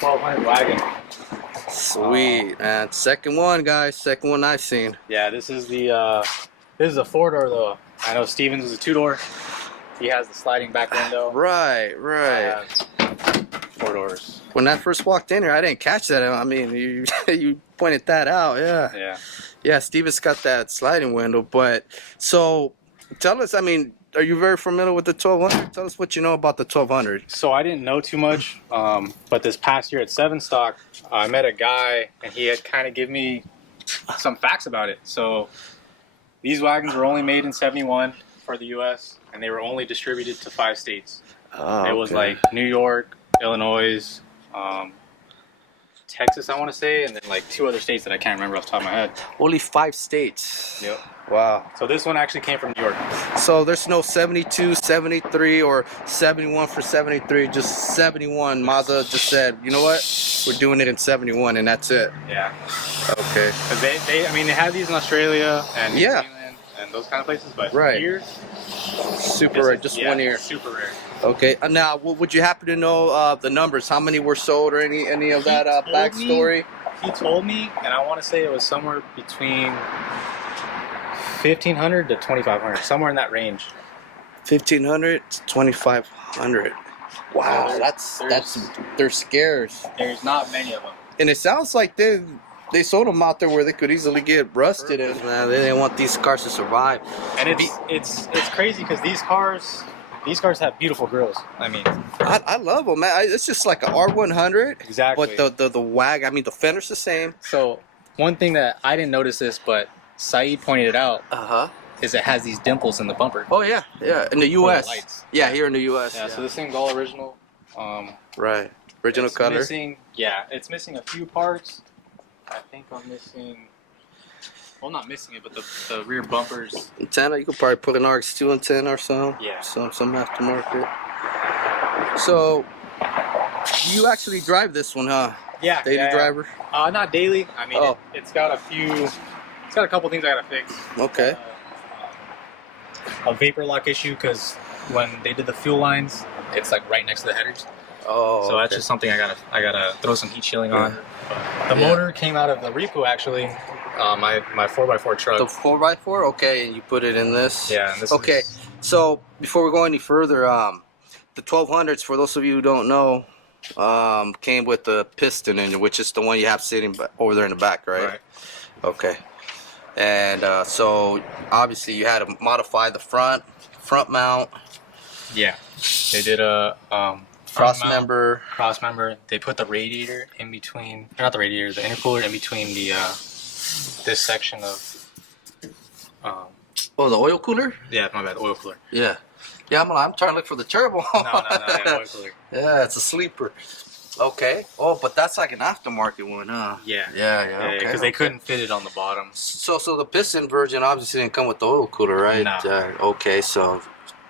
1200 wagon. Sweet, man. Second one, guys. Second one I've seen. Yeah, this is a 4-door though. I know Steven's is a 2-door. He has the sliding back window. Right. 4 doors. When I first walked in here, I didn't catch that. I mean, you you pointed that out. Yeah. Steven's got that sliding window. But so, tell us. I mean, are you very familiar with the 1200? Tell us what you know about the 1200. So I didn't know too much, but this past year at 7 Stock, I met a guy and he had kind of given me some facts about it. So these wagons were only made in 71 for the U.S. and they were only distributed to 5 states. It was like New York, Illinois, Texas, I want to say, and then like 2 other states that I can't remember off the top of my head. Only 5 states. Yep. Wow. So this one actually came from New York. So there's no 72, 73, or 71 for 73, just 71. Mazda just said, you know what? We're doing it in 71, and that's it. Yeah. Okay. They have these in Australia and New Zealand and those kind of places, but here, super rare, just 1 year. Super rare. Okay. Now, would you happen to know the numbers? How many were sold, or any of that backstory? He told me, and I want to say it was somewhere between 1,500 to 2,500, somewhere in that range. 1,500 to 2,500. Wow, they're scarce. There's not many of them. And it sounds like they sold them out there where they could easily get rusted, and they didn't want these cars to survive. And it's crazy because these cars have beautiful grills. I mean, I love them, man. It's just like a R100. Exactly. But the wag, I mean, the fender's the same. So one thing that I didn't notice this, but Saeed pointed it out. Is it has these dimples in the bumper. Oh yeah, in the U.S. Yeah, here in the U.S. Yeah, so this thing's all original. Right, original color. It's missing a few parts. I think I'm missing. Well, not missing it, but the rear bumpers. Antenna, you could probably put an RX2 antenna or something. Yeah. Some aftermarket. So, you actually drive this one, huh? Yeah. Daily driver? Not daily. I mean, it's got a couple things I gotta fix. Okay. A vapor lock issue because when they did the fuel lines, it's like right next to the headers. So that's just something I gotta throw some heat shielding on. The motor came out of the Repo actually. My 4x4 truck. The 4x4? Okay, and you put it in this? Yeah. And this So before we go any further, the 1200s, for those of you who don't know, came with the piston in it, which is the one you have sitting over there in the back, right? Okay. And so obviously you had to modify the front mount. Yeah. They did a cross member. They put the radiator in between, not the radiator, the intercooler in between the this section of. The oil cooler? Yeah, my bad, the oil cooler. Yeah, I'm trying to look for the turbo. No, yeah, oil cooler. Yeah, it's a sleeper. Okay. Oh, but that's like an aftermarket one, huh? Yeah. Okay. Because they couldn't fit it on the bottom. So the piston version obviously didn't come with the oil cooler, right? No. Okay, so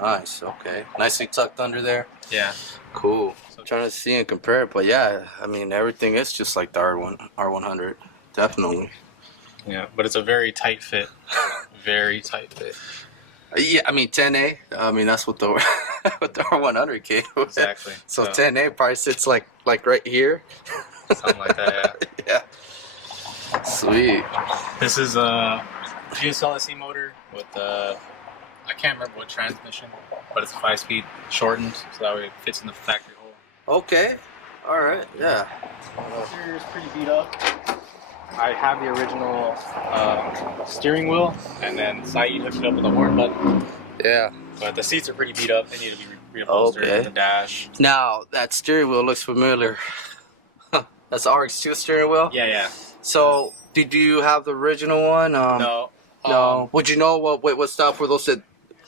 nice. Okay, nicely tucked under there. Yeah. Cool. I'm trying to see and compare it, but yeah, I mean everything is just like the R100, definitely. Yeah, but it's a very tight fit. Very tight fit. Yeah, I mean 10A. I mean that's what the what the R100 came with. Exactly. So 10A probably sits like right here. Something like that. Yeah. Sweet. This is a GSLSE motor with I can't remember what transmission, but it's a 5-speed shortened, so that way it fits in the factory hole. Okay. All right. Yeah. The interior is pretty beat up. I have the original steering wheel, and then Saeed hooked it up with a horn button. Yeah. But the seats are pretty beat up. They need to be reupholstered in the dash. Now, that steering wheel looks familiar. That's the RX2 steering wheel? Yeah. So, did you have the original one? No. No. Would you know what stuff for those that,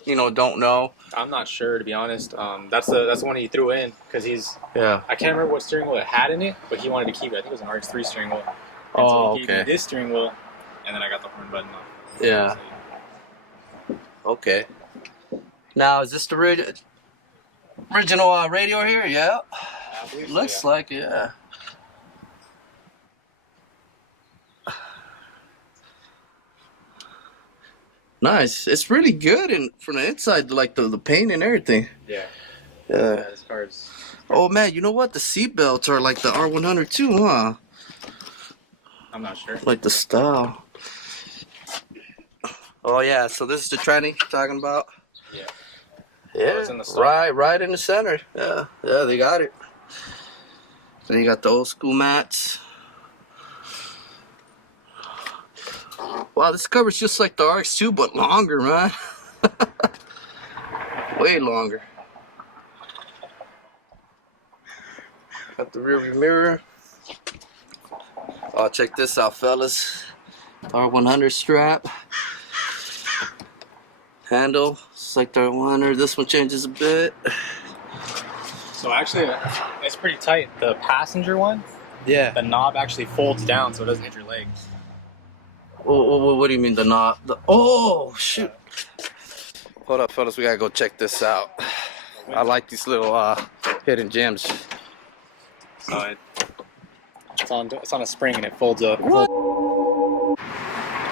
don't know? I'm not sure, to be honest. That's the one he threw in, because I can't remember what steering wheel it had in it, but he wanted to keep it. I think it was an RX3 steering wheel. And so he gave me this steering wheel, and then I got the horn button off. Yeah. Okay. Now, is this the original radio here? Yeah. I believe so, Looks like it, yeah. Nice. It's really good from the inside, like the paint and everything. Yeah. Yeah. This car's Oh man, you know what? The seat belts are like the R100 too, huh? I'm not sure. Like the style. Oh yeah, so this is the tranny you're talking about? Yeah. Yeah, it's in the stock. right in the center. Yeah, they got it. Then you got the old school mats. Wow, this cover's just like the RX-2, but longer, man. Way longer. Got the rear view mirror. Oh, check this out, fellas. R100 strap. Handle, it's like the R100. This one changes a bit. So actually, it's pretty tight. The passenger one, Yeah. the knob actually folds down so it doesn't hit your legs. What do you mean the knob? Oh, shoot. Hold up, fellas. We gotta go check this out. I like these little hidden gems. So it's on a spring and it folds up. What?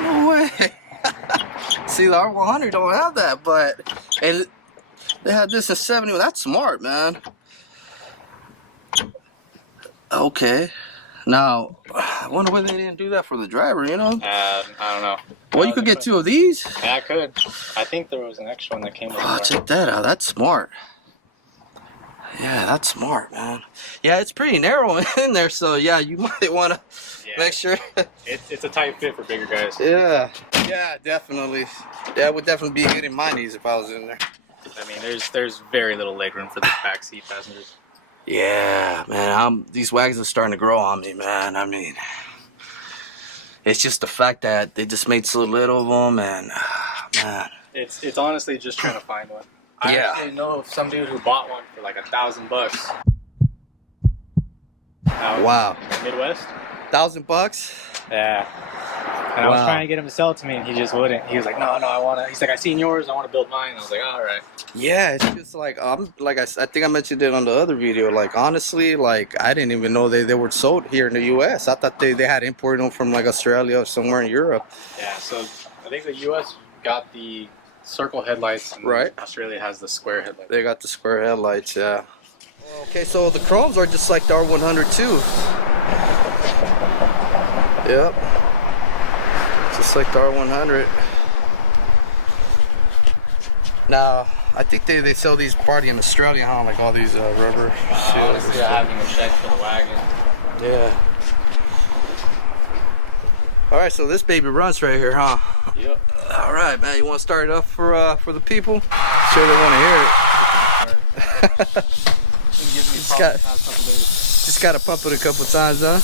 No way. See, the R100 don't have that, but and they had this in 70. That's smart, man. Okay. Now, I wonder why they didn't do that for the driver, you know? I don't know. Well, you could get two of these. Yeah, I could. I think there was an extra one that came with Oh, check that out. That's smart. Yeah, that's smart, man. Yeah, it's pretty narrow in there, so yeah, you might want to make sure. It's a tight fit for bigger guys. Yeah, definitely. Yeah, it would definitely be hitting my knees if I was in there. I mean, there's very little legroom for the back seat passengers. Yeah, man, these wagons are starting to grow on me, man. I mean, it's just the fact that they just made so little of them, and man. It's honestly just trying to find one. I actually know of some dude who bought one for like $1,000. Wow. Midwest. $1,000? Yeah. And I was trying to get him to sell it to me, and he just wouldn't. He was like, no, I want to. He's like, I seen yours, I want to build mine. I was like, all right. Yeah, it's just like I think I mentioned it on the other video. Like honestly, like I didn't even know they were sold here in the U.S. I thought they had imported them from like Australia or somewhere in Europe. Yeah. So I think the U.S. got the circle headlights, and Australia has the square headlights. They got the square headlights, yeah. Okay, so the chromes are just like the R100 too. Yep. Just like the R100. Now, I think they sell these party in Australia, huh? Like all these rubber shit. Honestly, I haven't even checked for the wagon. Yeah. Alright, so this baby runs right here, huh? Yep. Alright, man, you want to start it up for the people? I'm sure they want to hear it. Just got to pump it a couple times, huh?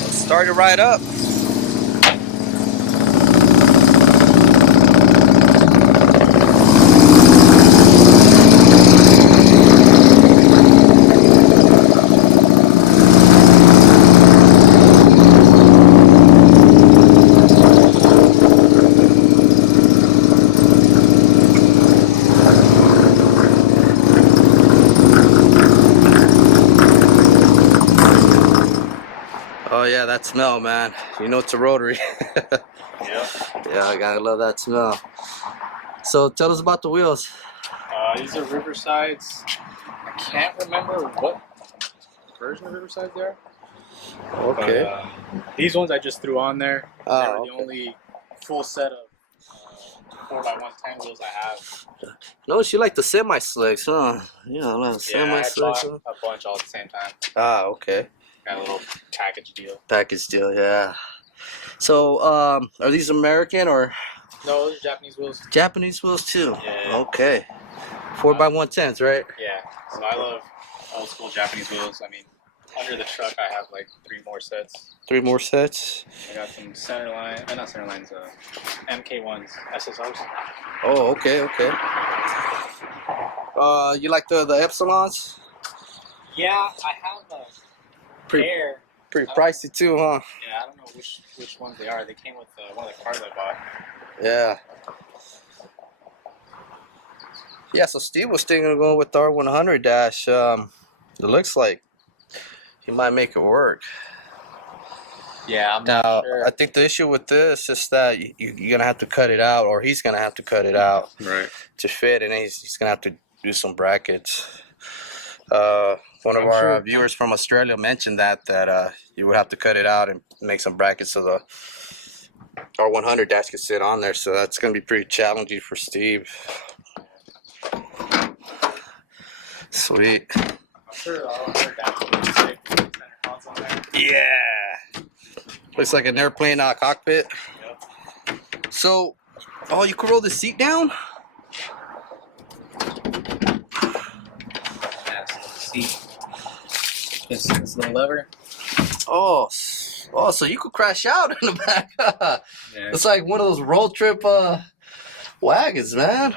Let's start it right up. Oh yeah, that smell, man. You know it's a Rotary. Yeah. Yeah, I gotta love that smell. So tell us about the wheels. These are Riversides. I can't remember what version of Riverside they are. Okay. But, these ones I just threw on there. They're the only full set of 4x110 wheels I have. No, she like the semi-slicks, huh? Yeah, I like semi-slicks. I bought a bunch all at the same time. Ah, okay. Got a little package deal. Package deal, yeah. So, are these American or? No, those are Japanese wheels. Japanese wheels too? Yeah. Okay. 4x110s, right? Yeah. So I love old school Japanese wheels. I mean, under the truck I have like 3 more sets. 3 more sets? I got some centerline, not centerlines, MK1s, SSRs. Oh, okay. You like the Epsilons? Yeah, I have a pair. Pretty pricey too, huh? Yeah, I don't know which ones they are. They came with one of the cars I bought. Yeah. Yeah, so Steve was thinking of going with the R100 dash. It looks like he might make it work. Yeah, I'm Now, not sure. I think the issue with this is that you're gonna have to cut it out, or he's gonna have to cut it out Right. to fit, and he's gonna have to do some brackets. One of I'm our sure. viewers from Australia mentioned that you would have to cut it out and make some brackets so the R100 dash could sit on there. So that's gonna be pretty challenging for Steve. Sweet. I'm sure the R100 dash will be sick with the center console there. Yeah. Looks like an airplane cockpit. Yep. So, oh, you could roll the seat down? Yeah, so the seat. This little lever. Oh, so you could crash out in the back. Yeah. It's like one of those road trip wagons, man.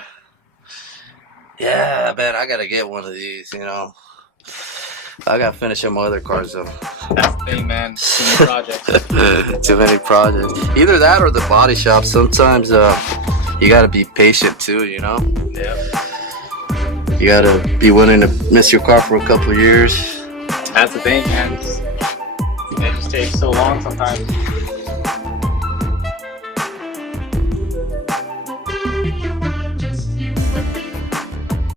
Yeah, man, I gotta get one of these, you know. I gotta finish up my other cars though. That's the thing, man. Too many projects. Too many projects. Either that or the body shop. Sometimes you gotta be patient too, you know. Yeah. You gotta be willing to miss your car for a couple of years. That's the thing, man. It just takes so long sometimes.